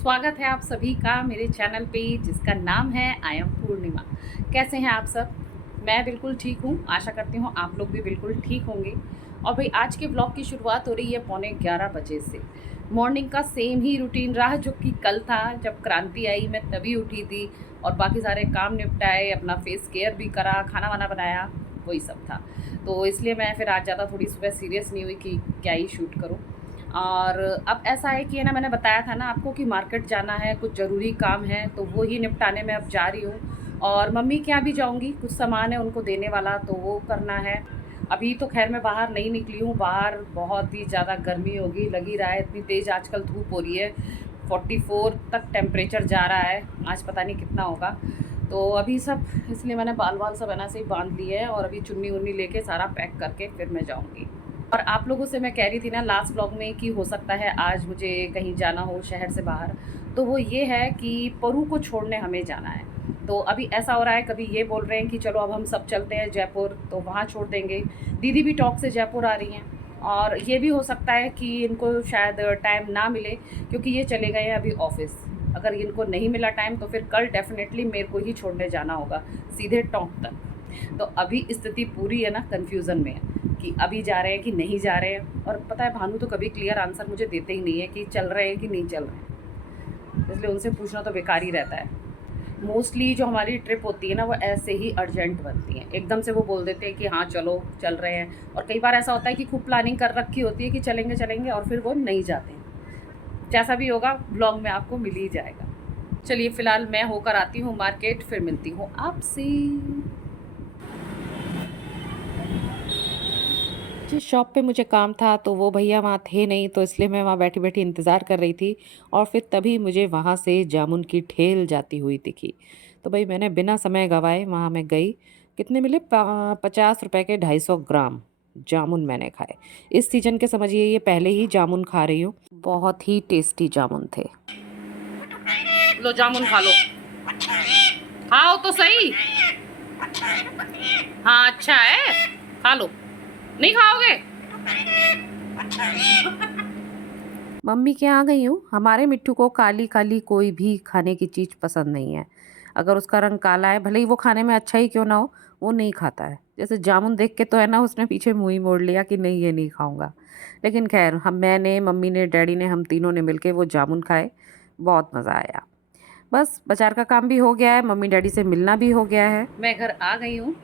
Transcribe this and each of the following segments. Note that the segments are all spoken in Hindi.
स्वागत है आप सभी का मेरे चैनल पे जिसका नाम है आई एम पूर्णिमा। कैसे हैं आप सब? मैं बिल्कुल ठीक हूँ। आशा करती हूँ आप लोग भी बिल्कुल ठीक होंगे। और भाई आज के ब्लॉग की शुरुआत हो रही है 11:15 से। मॉर्निंग का सेम ही रूटीन रहा जो कि कल था, जब क्रांति आई मैं तभी उठी थी और बाकी सारे काम निपटाए, अपना फेस केयर भी करा, खाना वाना बनाया, वही सब था। तो इसलिए मैं फिर आज ज़्यादा थोड़ी सुबह सीरियस नहीं हुई कि क्या ही शूट करूँ। और अब ऐसा है कि है ना, मैंने बताया था ना आपको कि मार्केट जाना है, कुछ ज़रूरी काम है, तो वो ही निपटाने में अब जा रही हूँ। और मम्मी के यहाँ भी जाऊँगी, कुछ सामान है उनको देने वाला, तो वो करना है। अभी तो खैर मैं बाहर नहीं निकली हूँ, बाहर बहुत ही ज़्यादा गर्मी होगी, लगी रहा है, इतनी तेज़ आजकल धूप हो रही है। 44 तक टेम्परेचर जा रहा है, आज पता नहीं कितना होगा। तो अभी सब इसलिए मैंने बाल वाल सब है ना से ही बांध लिए है और अभी चुन्नी उन्नी लेके सारा पैक करके फिर मैं जाऊँगी। और आप लोगों से मैं कह रही थी ना लास्ट ब्लॉग में कि हो सकता है आज मुझे कहीं जाना हो शहर से बाहर, तो वो ये है कि परू को छोड़ने हमें जाना है। तो अभी ऐसा हो रहा है, कभी ये बोल रहे हैं कि चलो अब हम सब चलते हैं जयपुर, तो वहाँ छोड़ देंगे। दीदी भी टॉक से जयपुर आ रही हैं। और ये भी हो सकता है कि इनको शायद टाइम ना मिले, क्योंकि ये चले गए हैं अभी ऑफिस। अगर इनको नहीं मिला टाइम तो फिर कल डेफिनेटली मेरे को ही छोड़ने जाना होगा, सीधे टोंक तक। तो अभी स्थिति पूरी है ना कन्फ्यूज़न में है कि अभी जा रहे हैं कि नहीं जा रहे हैं। और पता है भानु तो कभी क्लियर आंसर मुझे देते ही नहीं है कि चल रहे हैं कि नहीं चल रहे हैं, इसलिए उनसे पूछना तो बेकार ही रहता है। मोस्टली जो हमारी ट्रिप होती है ना वो ऐसे ही अर्जेंट बनती है, एकदम से वो बोल देते हैं कि हाँ चलो चल रहे हैं। और कई बार ऐसा होता है कि खूब प्लानिंग कर रखी होती है कि चलेंगे चलेंगे और फिर वो नहीं जाते हैं। जैसा भी होगा ब्लॉग में आपको मिल ही जाएगा। चलिए फ़िलहाल मैं होकर आती हूँ मार्केट, फिर मिलती हूँ आपसे। जिस शॉप पे मुझे काम था तो वो भैया वहाँ थे नहीं, तो इसलिए मैं वहाँ बैठी बैठी इंतज़ार कर रही थी। और फिर तभी मुझे वहाँ से जामुन की ठेल जाती हुई दिखी। तो भाई मैंने बिना समय गंवाए वहाँ मैं गई। कितने मिले? 50 रुपए के 250 ग्राम जामुन मैंने खाए। इस सीजन के समझिए ये पहले ही जामुन खा रही हूँ। बहुत ही टेस्टी जामुन थे। लो जामुन खा लो, खाओ तो सही। हाँ अच्छा है, खा लो। नहीं खाओगे? मम्मी के यहाँ गई हूँ। हमारे मिट्टू को काली काली कोई भी खाने की चीज़ पसंद नहीं है। अगर उसका रंग काला है, भले ही वो खाने में अच्छा ही क्यों ना हो, वो नहीं खाता है। जैसे जामुन देख के तो है ना उसने पीछे मुँह ही मोड़ लिया कि नहीं ये नहीं खाऊंगा। लेकिन खैर हम, मैंने, मम्मी ने, डैडी ने, हम तीनों ने मिलके वो जामुन खाए। बहुत मज़ा आया। बस बाजार का काम भी हो गया है, मम्मी डैडी से मिलना भी हो गया है। मैं घर आ गई हूँ।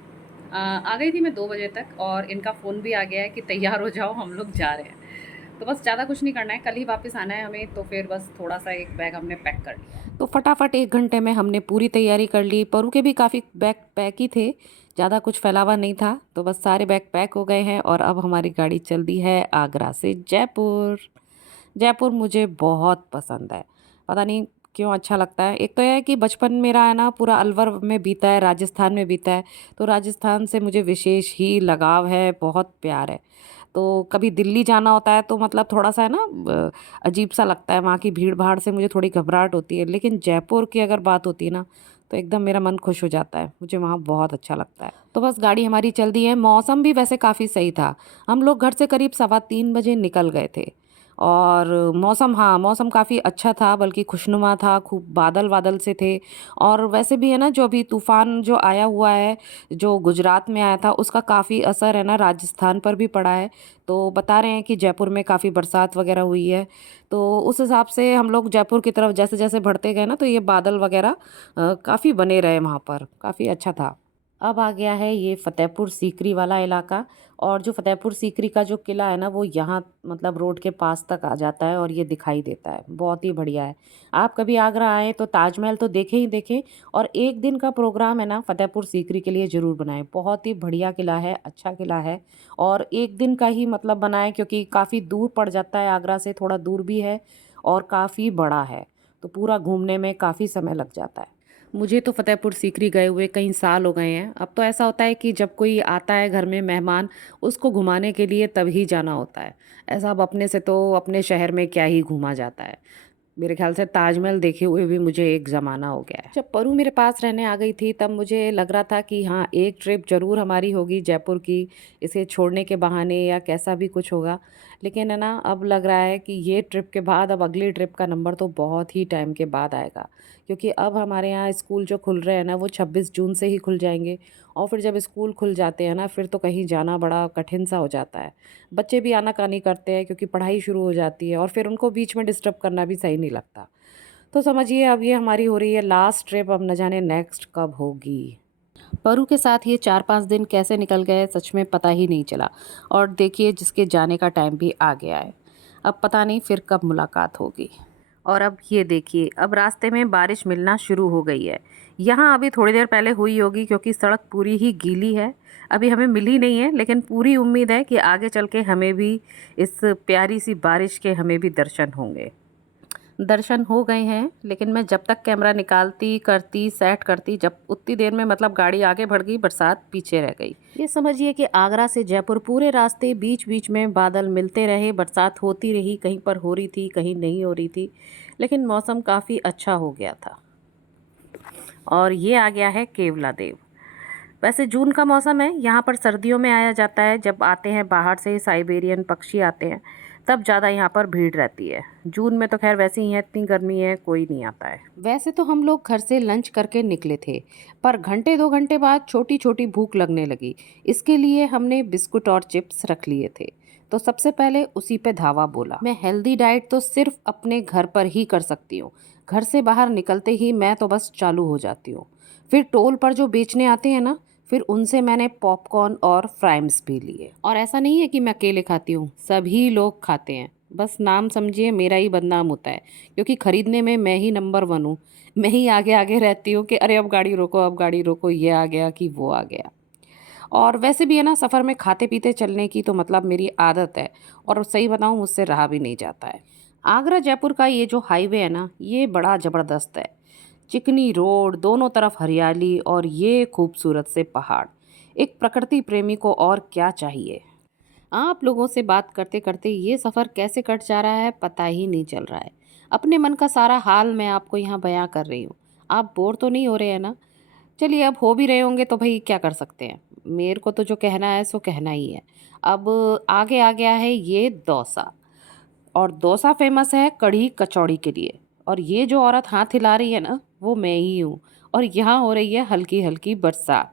आ गई थी मैं 2 बजे तक और इनका फ़ोन भी आ गया है कि तैयार हो जाओ हम लोग जा रहे हैं। तो बस ज़्यादा कुछ नहीं करना है, कल ही वापस आना है हमें, तो फिर बस थोड़ा सा एक बैग हमने पैक कर लिया। तो फटाफट 1 घंटे में हमने पूरी तैयारी कर ली। परू के भी काफ़ी बैग पैक ही थे, ज़्यादा कुछ फैलावा नहीं था। तो बस सारे बैग पैक हो गए हैं और अब हमारी गाड़ी चल दी है आगरा से जयपुर। जयपुर मुझे बहुत पसंद है, पता नहीं क्यों अच्छा लगता है। एक तो यह है कि बचपन मेरा है ना पूरा अलवर में बीता है, राजस्थान में बीता है। तो राजस्थान से मुझे विशेष ही लगाव है, बहुत प्यार है। तो कभी दिल्ली जाना होता है तो मतलब थोड़ा सा है ना अजीब सा लगता है, वहाँ की भीड़ भाड़ से मुझे थोड़ी घबराहट होती है। लेकिन जयपुर की अगर बात होती है ना तो एकदम मेरा मन खुश हो जाता है, मुझे वहाँ बहुत अच्छा लगता है। तो बस गाड़ी हमारी चल दी है। मौसम भी वैसे काफ़ी सही था। हम लोग घर से करीब 3:15 बजे निकल गए थे। और मौसम, हाँ मौसम काफ़ी अच्छा था, बल्कि खुशनुमा था, खूब बादल बादल से थे। और वैसे भी है ना जो अभी तूफ़ान जो आया हुआ है, जो गुजरात में आया था, उसका काफ़ी असर है ना राजस्थान पर भी पड़ा है। तो बता रहे हैं कि जयपुर में काफ़ी बरसात वगैरह हुई है। तो उस हिसाब से हम लोग जयपुर की तरफ जैसे जैसे बढ़ते गए ना तो ये बादल वगैरह काफ़ी बने रहे वहाँ पर, काफ़ी अच्छा था। अब आ गया है ये फ़तेहपुर सीकरी वाला इलाका। और जो फ़तेहपुर सीकरी का जो किला है ना वो यहाँ मतलब रोड के पास तक आ जाता है और ये दिखाई देता है, बहुत ही बढ़िया है। आप कभी आगरा आएँ तो ताजमहल तो देखें ही देखें, और एक दिन का प्रोग्राम है ना फ़तेहपुर सीकरी के लिए ज़रूर बनाएं। बहुत ही बढ़िया किला है, अच्छा किला है। और एक दिन का ही मतलब बनाएं, क्योंकि काफ़ी दूर पड़ जाता है, आगरा से थोड़ा दूर भी है और काफ़ी बड़ा है। तो पूरा घूमने में काफ़ी समय लग जाता है। मुझे तो फ़तेहपुर सीकरी गए हुए कई साल हो गए हैं। अब तो ऐसा होता है कि जब कोई आता है घर में मेहमान, उसको घुमाने के लिए तभी जाना होता है। ऐसा अब अपने से तो अपने शहर में क्या ही घूमा जाता है। मेरे ख़्याल से ताजमहल देखे हुए भी मुझे एक ज़माना हो गया है। जब परू मेरे पास रहने आ गई थी तब मुझे लग रहा था कि हाँ, एक ट्रिप ज़रूर हमारी होगी जयपुर की, इसे छोड़ने के बहाने या कैसा भी कुछ होगा। लेकिन है ना, अब लग रहा है कि ये ट्रिप के बाद अब अगली ट्रिप का नंबर तो बहुत ही टाइम के बाद आएगा, क्योंकि अब हमारे यहाँ स्कूल जो खुल रहे हैं ना वो 26 जून से ही खुल जाएंगे। और फिर जब स्कूल खुल जाते हैं ना, फिर तो कहीं जाना बड़ा कठिन सा हो जाता है। बच्चे भी आनाकानी करते हैं क्योंकि पढ़ाई शुरू हो जाती है, और फिर उनको बीच में डिस्टर्ब करना भी सही नहीं लगता। तो समझिए अब ये हमारी हो रही है लास्ट ट्रिप, अब न जाने नेक्स्ट कब होगी। परू के साथ ये 4-5 दिन कैसे निकल गए सच में पता ही नहीं चला। और देखिए जिसके जाने का टाइम भी आ गया है। अब पता नहीं फिर कब मुलाकात होगी। और अब ये देखिए, अब रास्ते में बारिश मिलना शुरू हो गई है। यहाँ अभी थोड़ी देर पहले हुई होगी क्योंकि सड़क पूरी ही गीली है। अभी हमें मिली नहीं है, लेकिन पूरी उम्मीद है कि आगे चल के हमें भी इस प्यारी सी बारिश के हमें भी दर्शन होंगे। दर्शन हो गए हैं, लेकिन मैं जब तक कैमरा निकालती करती सेट करती, जब उतनी देर में मतलब गाड़ी आगे बढ़ गई, बरसात पीछे रह गई। ये समझिए कि आगरा से जयपुर पूरे रास्ते बीच बीच में बादल मिलते रहे, बरसात होती रही, कहीं पर हो रही थी कहीं नहीं हो रही थी, लेकिन मौसम काफ़ी अच्छा हो गया था। और ये आ गया है केवला देव। वैसे जून का मौसम है, यहाँ पर सर्दियों में आया जाता है। जब आते हैं बाहर से साइबेरियन पक्षी आते हैं, तब ज़्यादा यहाँ पर भीड़ रहती है। जून में तो खैर वैसे ही है, इतनी गर्मी है, कोई नहीं आता है। वैसे तो हम लोग घर से लंच करके निकले थे, पर घंटे 2 घंटे बाद छोटी छोटी भूख लगने लगी। इसके लिए हमने बिस्कुट और चिप्स रख लिए थे, तो सबसे पहले उसी पे धावा बोला। मैं हेल्दी डाइट तो सिर्फ अपने घर पर ही कर सकती हूँ। घर से बाहर निकलते ही मैं तो बस चालू हो जाती हूँ। फिर टोल पर जो बेचने आते हैं ना, फिर उनसे मैंने पॉपकॉर्न और फ्राइम्स भी लिए। और ऐसा नहीं है कि मैं अकेले खाती हूँ, सभी लोग खाते हैं। बस नाम समझिए मेरा ही बदनाम होता है, क्योंकि खरीदने में मैं ही नंबर 1 हूँ। मैं ही आगे आगे रहती हूँ कि अरे अब गाड़ी रोको, अब गाड़ी रोको, ये आ गया कि वो आ गया। और वैसे भी है ना, सफ़र में खाते पीते चलने की तो मतलब मेरी आदत है, और सही बताऊँ मुझसे रहा भी नहीं जाता है। आगरा जयपुर का ये जो हाईवे है ना, ये बड़ा ज़बरदस्त है। चिकनी रोड, दोनों तरफ हरियाली और ये खूबसूरत से पहाड़। एक प्रकृति प्रेमी को और क्या चाहिए। आप लोगों से बात करते करते ये सफ़र कैसे कट जा रहा है पता ही नहीं चल रहा है। अपने मन का सारा हाल मैं आपको यहाँ बयां कर रही हूँ। आप बोर तो नहीं हो रहे हैं ना? चलिए, अब हो भी रहे होंगे तो भाई क्या कर सकते हैं। मेरे को तो जो कहना है सो कहना ही है। अब आगे आ गया है ये दौसा। और दौसा फेमस है कढ़ी कचौड़ी के लिए। और ये जो औरत हाथ हिला रही है ना, वो मैं ही हूँ। और यहाँ हो रही है हल्की हल्की बरसात।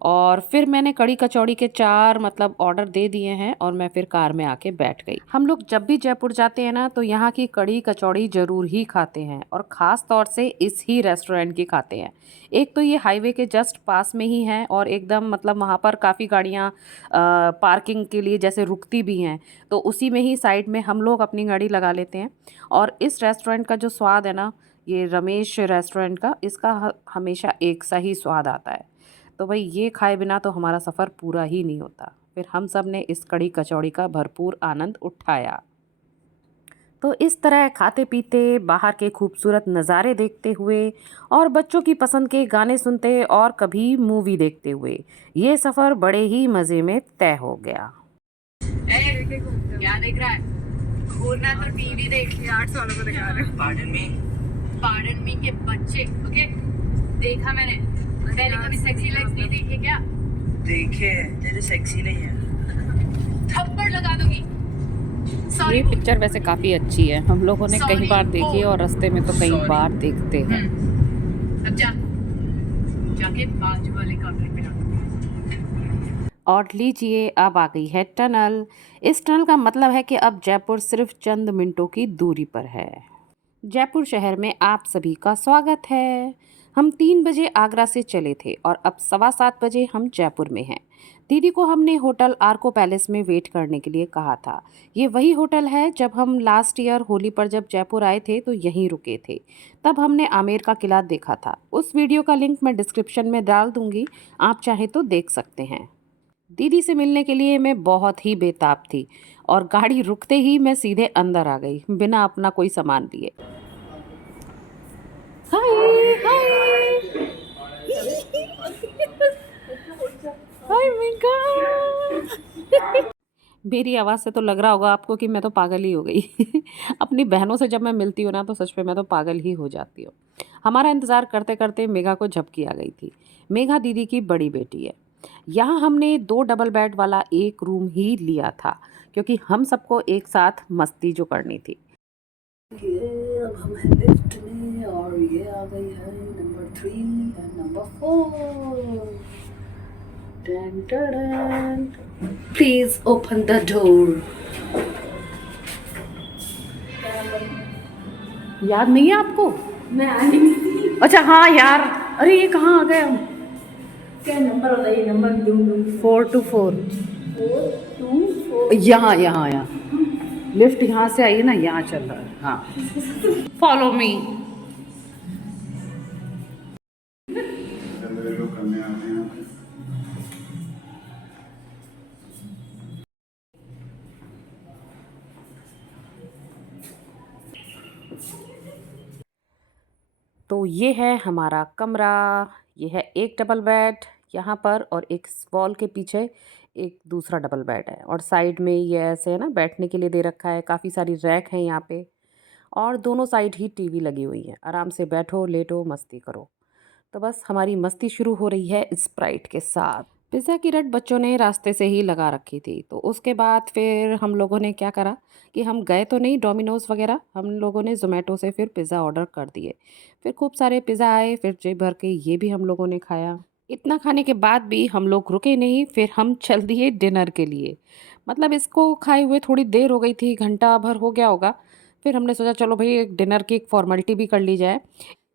और फिर मैंने कढ़ी कचौड़ी के 4 मतलब ऑर्डर दे दिए हैं, और मैं फिर कार में आके बैठ गई। हम लोग जब भी जयपुर जाते हैं ना, तो यहाँ की कढ़ी कचौड़ी ज़रूर ही खाते हैं, और ख़ास तौर से इस ही रेस्टोरेंट की खाते हैं। एक तो ये हाईवे के जस्ट पास में ही है, और एकदम मतलब वहाँ पर काफ़ी गाड़ियाँ पार्किंग के लिए जैसे रुकती भी हैं, तो उसी में ही साइड में हम लोग अपनी गाड़ी लगा लेते हैं। और इस रेस्टोरेंट का जो स्वाद है ना, ये रमेश रेस्टोरेंट का, इसका हमेशा एक सा ही स्वाद आता है। तो भाई ये खाए बिना तो हमारा सफ़र पूरा ही नहीं होता। फिर हम सब ने इस कढ़ी कचौड़ी का भरपूर आनंद उठाया। तो इस तरह खाते पीते, बाहर के खूबसूरत नज़ारे देखते हुए, और बच्चों की पसंद के गाने सुनते, और कभी मूवी देखते हुए ये सफ़र बड़े ही मज़े में तय हो गया। क्या देख रहा है? खोलना तो टीवी देख। 8 सालों को दिखा रहे। पार्डन मी के बच्चे। ओके, देखा मैंने। पहले कभी सेक्सी लेग्स नहीं देखे क्या? देखे, तेरे सेक्सी नहीं है। थप्पड़ लगा दूंगी। ये पिक्चर वैसे काफ़ी अच्छी है, हम लोगों ने कई बार देखी है, और रास्ते में तो कई बार देखते हैं। अब जाके बाजू वाले कमरे में और लीजिए, अब आ गई है टनल। इस टनल का मतलब है कि अब जयपुर सिर्फ चंद मिनटों की दूरी पर है। जयपुर शहर में आप सभी का स्वागत है। हम 3 बजे आगरा से चले थे, और अब 7:15 बजे हम जयपुर में हैं। दीदी को हमने होटल आर्को पैलेस में वेट करने के लिए कहा था। ये वही होटल है जब हम लास्ट ईयर होली पर जब जयपुर आए थे तो यहीं रुके थे। तब हमने आमेर का किला देखा था। उस वीडियो का लिंक मैं डिस्क्रिप्शन में डाल दूंगी, आप चाहें तो देख सकते हैं। दीदी से मिलने के लिए मैं बहुत ही बेताब थी, और गाड़ी रुकते ही मैं सीधे अंदर आ गई बिना अपना कोई सामान लिए। हाय हाय हाय मेघा। मेरी आवाज़ से तो लग रहा होगा आपको कि मैं तो पागल ही हो गई। अपनी बहनों से जब मैं मिलती हूँ ना, तो सच में मैं तो पागल ही हो जाती हूँ। हमारा इंतज़ार करते करते मेघा को झपकी आ गई थी। मेघा दीदी की बड़ी बेटी है। यहाँ हमने 2 डबल बेड वाला एक रूम ही लिया था, क्योंकि हम सबको एक साथ मस्ती जो करनी थी। ये अब हम हैं लिफ्ट में और ये आ गई है number 3 and number 4। Please open the door. याद नहीं है आपको? मैं आई नहीं थी। अच्छा हाँ यार, अरे ये कहाँ आ गए हम? क्या नंबर होता है? नंबर 424। 424। यहाँ यहाँ यहाँ लिफ्ट यहाँ से आई है ना, यहाँ चल रहा है। हाँ फॉलो मी। तो ये है हमारा कमरा। ये है एक डबल बेड यहाँ पर, और एक वॉल के पीछे एक दूसरा डबल बेड है, और साइड में ये ऐसे है ना बैठने के लिए दे रखा है। काफ़ी सारी रैक है यहाँ पे, और दोनों साइड ही टीवी लगी हुई है। आराम से बैठो, लेटो, मस्ती करो। तो बस हमारी मस्ती शुरू हो रही है स्प्राइट के साथ। पिज़्ज़ा की रट बच्चों ने रास्ते से ही लगा रखी थी, तो उसके बाद फिर हम लोगों ने क्या करा कि हम गए तो नहीं डोमिनोज़ वगैरह, हम लोगों ने ज़ोमैटो से फिर पिज़्ज़ा ऑर्डर कर दिए। फिर खूब सारे पिज़्ज़ा आए, फिर जी भर के ये भी हम लोगों ने खाया। इतना खाने के बाद भी हम लोग रुके नहीं, फिर हम चल दिए डिनर के लिए। मतलब इसको खाए हुए थोड़ी देर हो गई थी, घंटा भर हो गया होगा। फिर हमने सोचा चलो भाई एक डिनर की एक फॉर्मेलिटी भी कर ली जाए।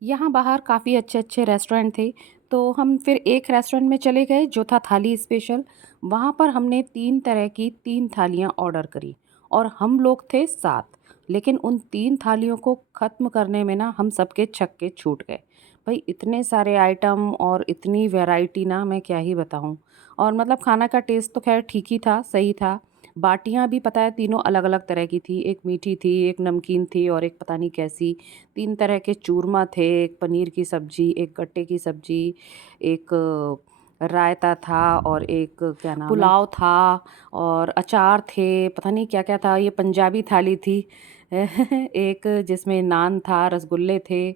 यहाँ बाहर काफ़ी अच्छे अच्छे रेस्टोरेंट थे, तो हम फिर एक रेस्टोरेंट में चले गए जो था थाली स्पेशल। वहाँ पर हमने 3 तरह की 3 थालियाँ ऑर्डर करी, और हम लोग थे 7। लेकिन उन 3 थालियों को ख़त्म करने में ना हम सबके छक्के छूट गए। भाई इतने सारे आइटम और इतनी वैरायटी ना, मैं क्या ही बताऊँ। और मतलब खाना का टेस्ट तो खैर ठीक ही था, सही था। बाटियाँ भी पता है तीनों अलग-अलग तरह की थी, एक मीठी थी, एक नमकीन थी, और एक पता नहीं कैसी। 3 तरह के चूरमा थे, एक पनीर की सब्ज़ी, एक गट्टे की सब्ज़ी, एक रायता था, और एक क्या नाम है पुलाव था, और अचार थे, पता नहीं क्या-क्या था। ये पंजाबी थाली थी। एक जिसमें नान था, रसगुल्ले थे,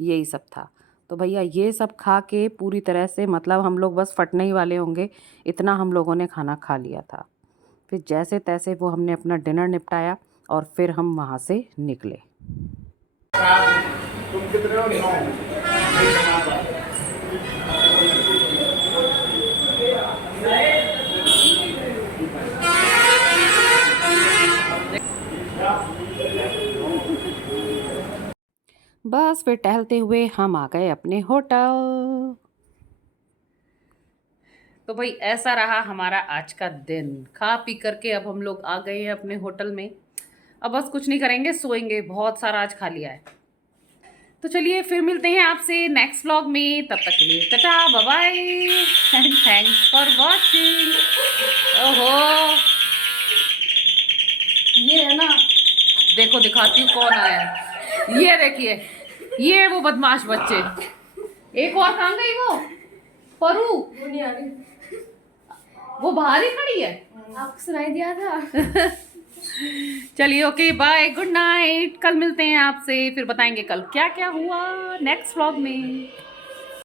यही सब था। तो भैया ये सब खा के पूरी तरह से मतलब हम लोग बस फटने ही वाले होंगे, इतना हम लोगों ने खाना खा लिया था। फिर जैसे-तैसे वो हमने अपना डिनर निपटाया, और फिर हम वहाँ से निकले। तुम कितने हो? 9। बस फिर टहलते हुए हम आ गए अपने होटल। तो भाई ऐसा रहा हमारा आज का दिन। खा पी करके अब हम लोग आ गए हैं अपने होटल में। अब बस कुछ नहीं करेंगे, सोएंगे। बहुत सारा आज खा लिया है। तो चलिए फिर मिलते हैं आपसे नेक्स्ट व्लॉग में। तब तक के लिए tata bye bye and thanks for watching. ओहो ये है ना, देखो दिखाती हूँ कौन आया है। ये देखिए, ये वो बदमाश बच्चे। एक और कहाँ गई वो परू? वो नहीं आ रही। वो बाहर ही खड़ी है। आपको सुनाई दिया था। चलिए ओके बाय, गुड नाइट। कल मिलते हैं आपसे, फिर बताएंगे कल क्या क्या हुआ नेक्स्ट व्लॉग में।